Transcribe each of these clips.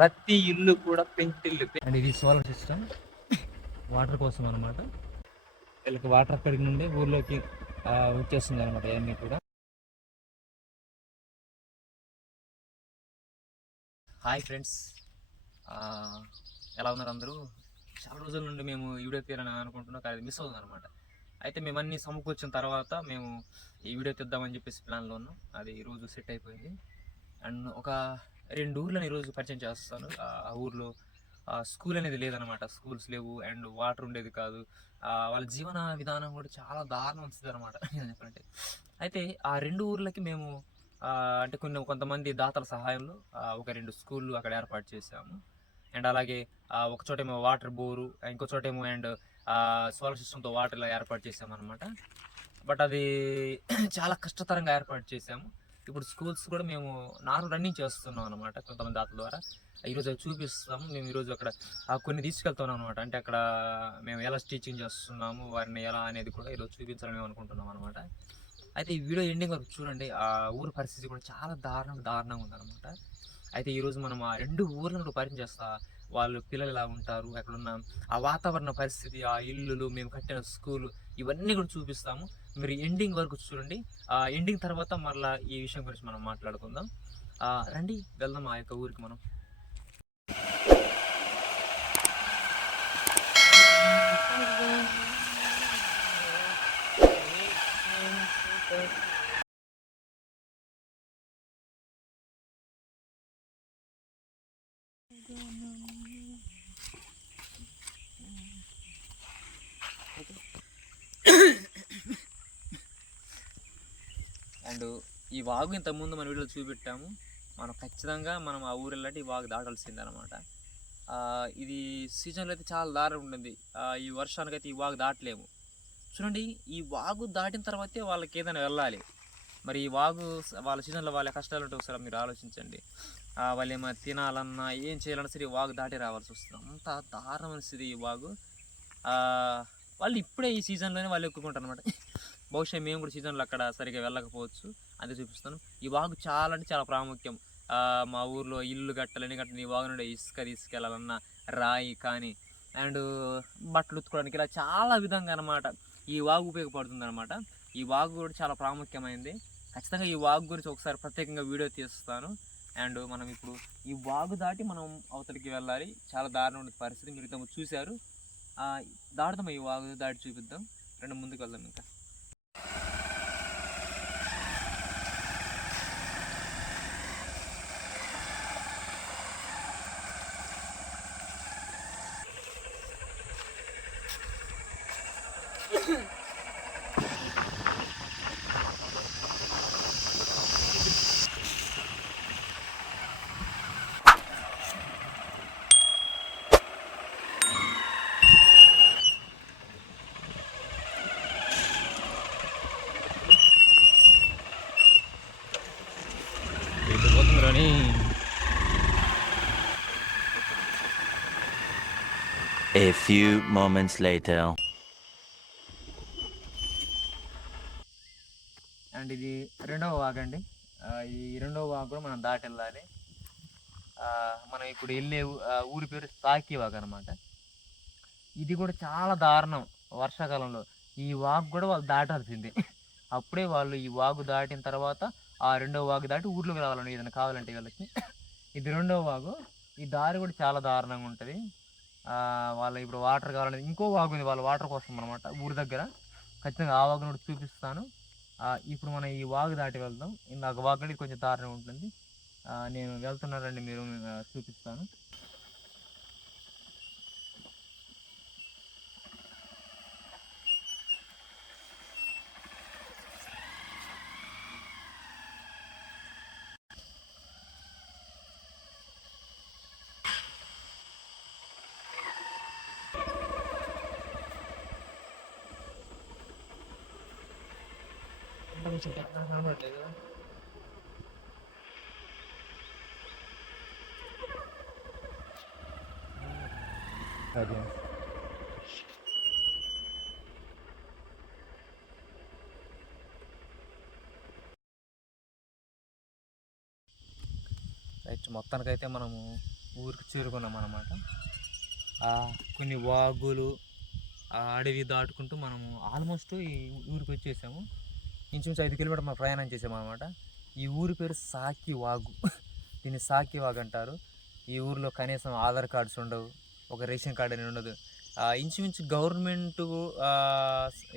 ప్రతి ఇల్లు కూడా పెంకిటిల్లు. అండ్ ఇది సోలార్ సిస్టమ్, వాటర్ కోసం అనమాట. వీళ్ళకి వాటర్ అక్కడి నుండి ఊర్లోకి వచ్చేస్తుంది అనమాట ఇవన్నీ కూడా. హాయ్ ఫ్రెండ్స్, ఎలా ఉన్నారు అందరూ? చాలా రోజుల నుండి మేము వీడియో తీయాలని అనుకుంటున్నాం, కానీ అది మిస్ అవుతుంది అనమాట. అయితే మేము అన్నీ సమకూర్చిన తర్వాత మేము ఈ వీడియో తీద్దామని చెప్పేసి ప్లాన్లో ఉన్నాం. అది ఈరోజు సెట్ అయిపోయింది. అండ్ ఒక 2 ఊర్లను ఈరోజు పరిచయం చేస్తాను. ఆ ఊర్లో స్కూల్ అనేది లేదనమాట, స్కూల్స్ లేవు అండ్ వాటర్ ఉండేది కాదు. వాళ్ళ జీవన విధానం కూడా చాలా దారుణం వస్తుంది అనమాట చెప్పాలంటే. అయితే ఆ 2 ఊర్లకి మేము అంటే కొంతమంది దాతల సహాయంలో ఒక 2 స్కూళ్ళు అక్కడ ఏర్పాటు చేశాము. అండ్ అలాగే ఒక చోటేమో వాటర్ బోరు, ఇంకో చోటేమో అండ్ సోలార్ సిస్టమ్తో వాటర్ ఇలా ఏర్పాటు చేసామన్నమాట. బట్ అది చాలా కష్టతరంగా ఏర్పాటు చేసాము. ఇప్పుడు స్కూల్స్ కూడా మేము రన్నింగ్ చేస్తున్నాం అనమాట కొంతమంది దాతల ద్వారా. ఈరోజు అవి చూపిస్తాము. మేము ఈరోజు అక్కడ కొన్ని తీసుకెళ్తున్నాం అనమాట. అంటే అక్కడ మేము ఎలా టీచింగ్ చేస్తున్నాము, వారిని ఎలా అనేది కూడా ఈరోజు చూపించాలని మేము అనుకుంటున్నాం అనమాట. అయితే ఈ వీడియో ఎండింగ్ వరకు చూడండి. ఆ ఊరు పరిస్థితి కూడా చాలా దారుణంగా ఉందన్నమాట. అయితే ఈరోజు మనం ఆ 2 ఊర్లను పరిచయం చేస్తా, వాళ్ళు పిల్లలు ఎలా ఉంటారు, అక్కడున్న ఆ వాతావరణ పరిస్థితి, ఆ ఇల్లులు, మేము కట్టిన స్కూలు, ఇవన్నీ కూడా చూపిస్తాము. మీరు ఎండింగ్ వరకు చూడండి. ఎండింగ్ తర్వాత మరలా ఈ విషయం గురించి మనం మాట్లాడుకుందాం. రండి వెళ్దాం ఆ యొక్క ఊరికి మనం. అండ్ ఈ వాగు ఇంతకుముందు మన వీడియోలో చూపెట్టాము. మనం ఖచ్చితంగా ఆ ఊరు వెళ్ళాలంటే ఈ వాగు దాటాల్సిందే అనమాట. ఇది సీజన్లో అయితే చాలా దారుణంగా ఉంటుంది. ఈ వర్షానికైతే ఈ వాగు దాటలేము. చూడండి, ఈ వాగు దాటిన తర్వాతే వాళ్ళకి ఏదైనా వెళ్ళాలి. మరి ఈ వాగు వాళ్ళ సీజన్లో వాళ్ళ కష్టాలు ఉంటే ఒకసారి మీరు ఆలోచించండి. వాళ్ళు ఏమైనా తినాలన్నా ఏం చేయాలన్నా సరే ఈ వాగు దాటి రావాల్సి వస్తుంది. అంత దారుణమైన స్థితి ఈ వాగు. వాళ్ళు ఇప్పుడే ఈ సీజన్లోనే వాళ్ళు ఎక్కుకుంటారు అనమాట. బహుశా మేము కూడా సీజన్లో అక్కడ సరిగ్గా వెళ్ళకపోవచ్చు. అదే చూపిస్తాను. ఈ వాగు చాలా అంటే చాలా ప్రాముఖ్యం. మా ఊర్లో ఇల్లు కట్టాలని ఈ వాగు నుండి ఇసుక తీసుకెళ్ళాలన్నా, రాయి కానీ అండ్ బట్టలు ఉతుకోవడానికి ఇలా చాలా విధంగా అనమాట ఈ వాగు ఉపయోగపడుతుంది అనమాట. ఈ వాగు కూడా చాలా ప్రాముఖ్యమైనది. ఖచ్చితంగా ఈ వాగు గురించి ఒకసారి ప్రత్యేకంగా వీడియో తీస్తాను. అండ్ మనం ఇప్పుడు ఈ వాగు దాటి మనం అవతలికి వెళ్ళాలి. చాలా దారుణమైన పరిస్థితి మీరు ఇంతకు చూశారు. దాటుదాం, ఈ వాగు దాటి చూపిద్దాం. ముందుకు వెళ్దాం ఇంకా. A few moments later. And ఇది 2వ వాగు అండి. ఈ 2వ వాగు కూడా మనం దాటి వెళ్ళాలి. మనం ఇప్పుడు వెళ్ళే ఊరి పేరు సాకి వాగు అనమాట. ఇది కూడా చాలా దారుణం. వర్షాకాలంలో ఈ వాగు కూడా వాళ్ళు దాటాల్సిందే. అప్పుడే వాళ్ళు ఈ వాగు దాటిన తర్వాత ఆ 2వ వాగు దాటి ఊర్లోకి రావాలండి ఏదైనా కావాలంటే వీళ్ళకి. ఇది 2వ వాగు. ఈ దారి కూడా చాలా దారుణంగా ఉంటుంది. వాళ్ళు ఇప్పుడు వాటర్ కావాలంటే ఇంకో వాగు ఉంది వాళ్ళ వాటర్ కోసం అనమాట ఊరి దగ్గర. ఖచ్చితంగా ఆ వాగును కూడా చూపిస్తాను. ఇప్పుడు మనం ఈ వాగు దాటి వెళ్దాం. ఇందాక వాగు అనేది కొంచెం దారుణంగా ఉంటుంది. నేను వెళ్తున్నానండి, మీరు చూపిస్తాను. కనబడలేదు. అదే రైట్. మొత్తానికైతే మనము ఊరికి చేరుకున్నాం అన్నమాట. కొన్ని వాగులు అడవి దాటుకుంటూ మనము ఆల్మోస్ట్ ఈ ఊరికి వచ్చేసాము. ఇంచుమించు 5 కిలోమీటర్ మనం ప్రయాణం చేసాము అనమాట. ఈ ఊరి పేరు సాకి వాగు. దీన్ని సాకి వాగు అంటారు. ఈ ఊరిలో కనీసం ఆధార్ కార్డ్స్ ఉండవు, ఒక రేషన్ కార్డు అనేది ఉండదు. ఇంచుమించు గవర్నమెంట్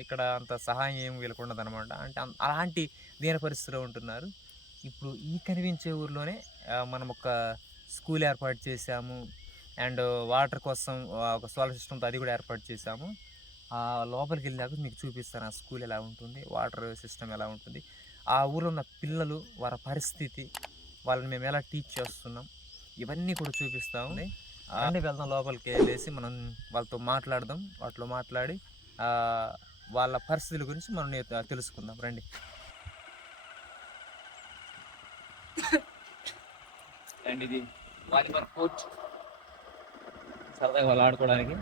ఇక్కడ అంత సహాయం ఏమి వీళ్ళకు ఉండదు అనమాట. అంటే అలాంటి దీని పరిస్థితిలో ఉంటున్నారు. ఇప్పుడు ఈ కనిపించే ఊరిలోనే మనం ఒక స్కూల్ ఏర్పాటు చేశాము. అండ్ వాటర్ కోసం ఒక సోలార్ సిస్టమ్తో అది కూడా ఏర్పాటు చేశాము. లోపలికి వెళ్ళాక మీకు చూపిస్తాను ఆ స్కూల్ ఎలా ఉంటుంది, వాటర్ సిస్టమ్ ఎలా ఉంటుంది, ఆ ఊరిలో ఉన్న పిల్లలు వారి పరిస్థితి, వాళ్ళని మేము ఎలా టీచ్ చేస్తున్నాం, ఇవన్నీ కూడా చూపిస్తాము. అన్నీ వెళ్దాం, లోపలికి వెళ్ళేసి మనం వాళ్ళతో మాట్లాడదాం. వాటిలో మాట్లాడి వాళ్ళ పరిస్థితుల గురించి మనం తెలుసుకుందాం. రండి. అండ్ ఇది వాలీబాల్ కోచ్, సరదాగా వాళ్ళు ఆడుకోవడానికి.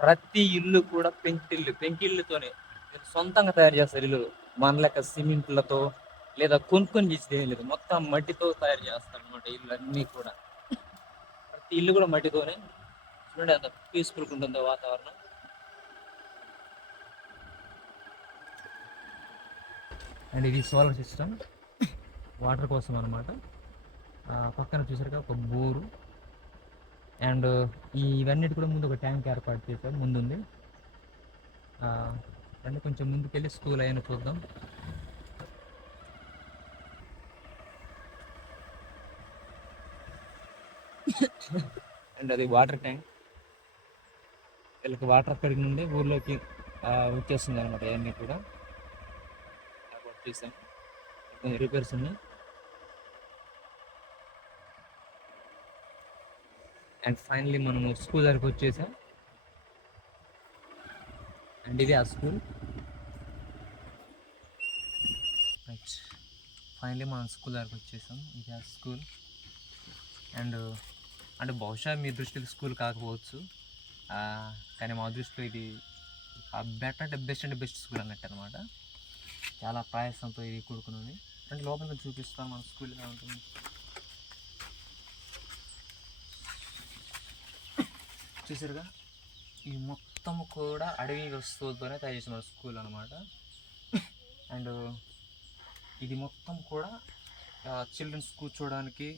ప్రతి ఇల్లు కూడా పెంకిళ్ళతోనే సొంతంగా తయారు చేస్తారు ఇల్లు. మన లెక్క సిమెంట్లతో లేదా కొనుక్కొని చేసేది లేదు, మొత్తం మట్టితో తయారు చేస్తారు అనమాట ఇల్లు అన్నీ కూడా. ప్రతి ఇల్లు కూడా మట్టితోనే. చూడండి అంత పీస్ఫుల్గా ఉంటుందో వాతావరణం. అండ్ ఇది సోలార్ సిస్టమ్ వాటర్ కోసం అనమాట. పక్కన చూసారుగా ఒక బోరు. అండ్ ఇవన్నిటి కూడా ముందు ఒక ట్యాంక్ ఏర్పాటు చేశారు, ముందుంది. అంటే కొంచెం ముందుకెళ్ళి స్కూల్ అయినా చూద్దాం. అండ్ అది వాటర్ ట్యాంక్. వీళ్ళకి వాటర్ అక్కడికి నుండి ఊర్లోకి వచ్చేస్తుంది అనమాట. ఇవన్నీ కూడా చేసాం, రిపేర్స్ ఉన్నాయి. అండ్ ఫైనలీ మనం స్కూల్ దగ్గరికి వచ్చేసాం. అండ్ ఇది ఆ స్కూల్. రైట్, ఫైనలీ మనం స్కూల్ దగ్గరికి వచ్చేసాం. ఇది ఆ స్కూల్. అండ్ అంటే బహుశా మీ దృష్టికి స్కూల్ కాకపోవచ్చు, కానీ మా దృష్టిలో ఇది బెస్ట్ అంటే బెస్ట్ స్కూల్ అన్నట్టు అనమాట. చాలా ప్రయాసంతో ఇది కూడుకున్నది. అంటే లోపలికి చూపిస్తాం మన స్కూల్ ఎలా ఉంటుంది. చూసారుగా, ఈ మొత్తం కూడా అడవి వస్తువులతోనే తయారు చేసిన మన స్కూల్ అనమాట. అండ్ ఇది మొత్తం కూడా చిల్డ్రన్స్ కూర్చోవడానికి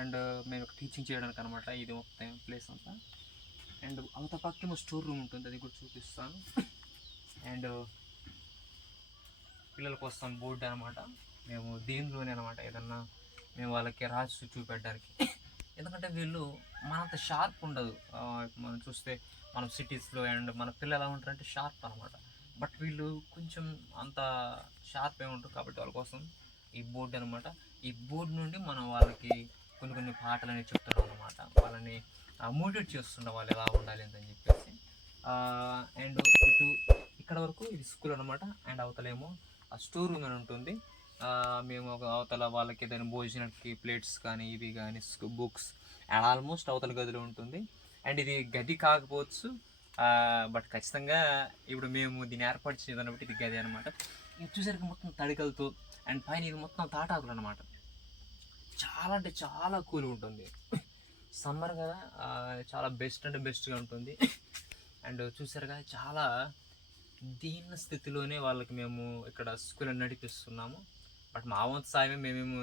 అండ్ మేము టీచింగ్ చేయడానికి అనమాట. ఇది మొత్తం ప్లేస్ అంతా. అండ్ అంత పక్కన స్టోర్ రూమ్ ఉంటుంది, అది కూడా చూపిస్తాను. అండ్ పిల్లల కోసం బోర్డు అనమాట. మేము దీనిలోనే అనమాట ఏదన్నా మేము వాళ్ళకి రాసి చూపెట్టడానికి. ఎందుకంటే వీళ్ళు మనంత షార్ప్ ఉండదు. మనం చూస్తే మనం సిటీస్లో అండ్ మన పిల్లలు ఎలా ఉంటారంటే షార్ప్ అనమాట. బట్ వీళ్ళు కొంచెం అంత షార్ప్ ఏమి ఉంటారు. కాబట్టి వాళ్ళ కోసం ఈ బోర్డు అనమాట. ఈ బోర్డు నుండి మనం వాళ్ళకి కొన్ని పాటలు అనేవి చెప్తున్నాం అనమాట. వాళ్ళని మోటివేట్ చేస్తున్నాం వాళ్ళు ఎలా ఉండాలి అని చెప్పేసి. అండ్ ఇక్కడ వరకు ఇది స్కూల్ అనమాట. అండ్ అవతలేమో ఆ స్టోర్ రూమ్ అని ఉంటుంది. మేము ఒక అవతల వాళ్ళకి ఏదైనా భోజనానికి ప్లేట్స్ కానీ ఇవి కానీ బుక్స్ అండ్ ఆల్మోస్ట్ అవతల గదిలో ఉంటుంది. అండ్ ఇది గది కాకపోవచ్చు, బట్ ఖచ్చితంగా ఇప్పుడు మేము దీన్ని ఏర్పాటు చేయదని బట్టి ఇది గది అనమాట. ఇది చూసరికి మొత్తం తడికలతో అండ్ పైన ఇది మొత్తం తాటాకులు అనమాట. చాలా అంటే చాలా కూల్గా ఉంటుంది. సమ్మర్ కదా, చాలా బెస్ట్ అంటే బెస్ట్గా ఉంటుంది. అండ్ చూసారుగా, చాలా దీన స్థితిలోనే వాళ్ళకి మేము ఇక్కడ స్కూల్ నడిపిస్తున్నాము. బట్ మా వంతు సాయమే మేమేమి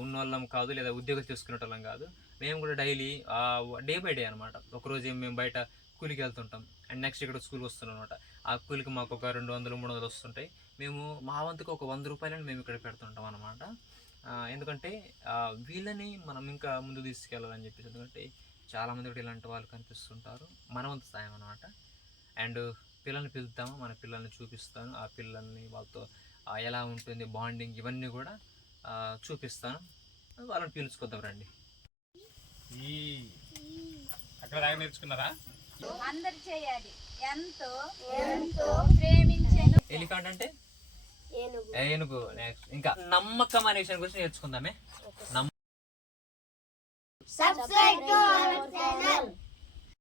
ఉన్నోళ్ళం కాదు, లేదా ఉద్యోగం చేసుకునేటోళ్ళం కాదు. మేము కూడా డైలీ డే బై డే అనమాట. ఒకరోజు మేము బయట కూలికి వెళ్తుంటాం అండ్ నెక్స్ట్ ఇక్కడ స్కూల్కి వస్తున్నాం అనమాట. ఆ కూలికి మాకు ఒక 200-300 వస్తుంటాయి. మేము మా వంతుకు ఒక 100 రూపాయలని మేము ఇక్కడ పెడుతుంటాం అనమాట. ఎందుకంటే వీళ్ళని మనం ఇంకా ముందు తీసుకెళ్ళాలని చెప్పేసి. ఎందుకంటే చాలామంది కూడా ఇలాంటి వాళ్ళు కనిపిస్తుంటారు. మన వంతు సాయం అనమాట. అండ్ పిల్లల్ని పిలుద్దాము, మన పిల్లల్ని చూపిస్తాను. ఆ పిల్లల్ని వాళ్ళతో ఎలా ఉంటుంది బాండింగ్ ఇవన్నీ కూడా చూపిస్తాను. వాళ్ళని పిలుచుకొద్దాం రండి. అక్కడ రాయి నేర్చుకున్నారా? అందరు చేయాలి. ఎంతో ప్రేమించాను. ఎలిఫెంట్ అంటే ఏనుగు. నెక్స్ట్ ఇంకా నమ్మకం అనే విషయం గురించి నేర్చుకుందామే. Subscribe to our channel.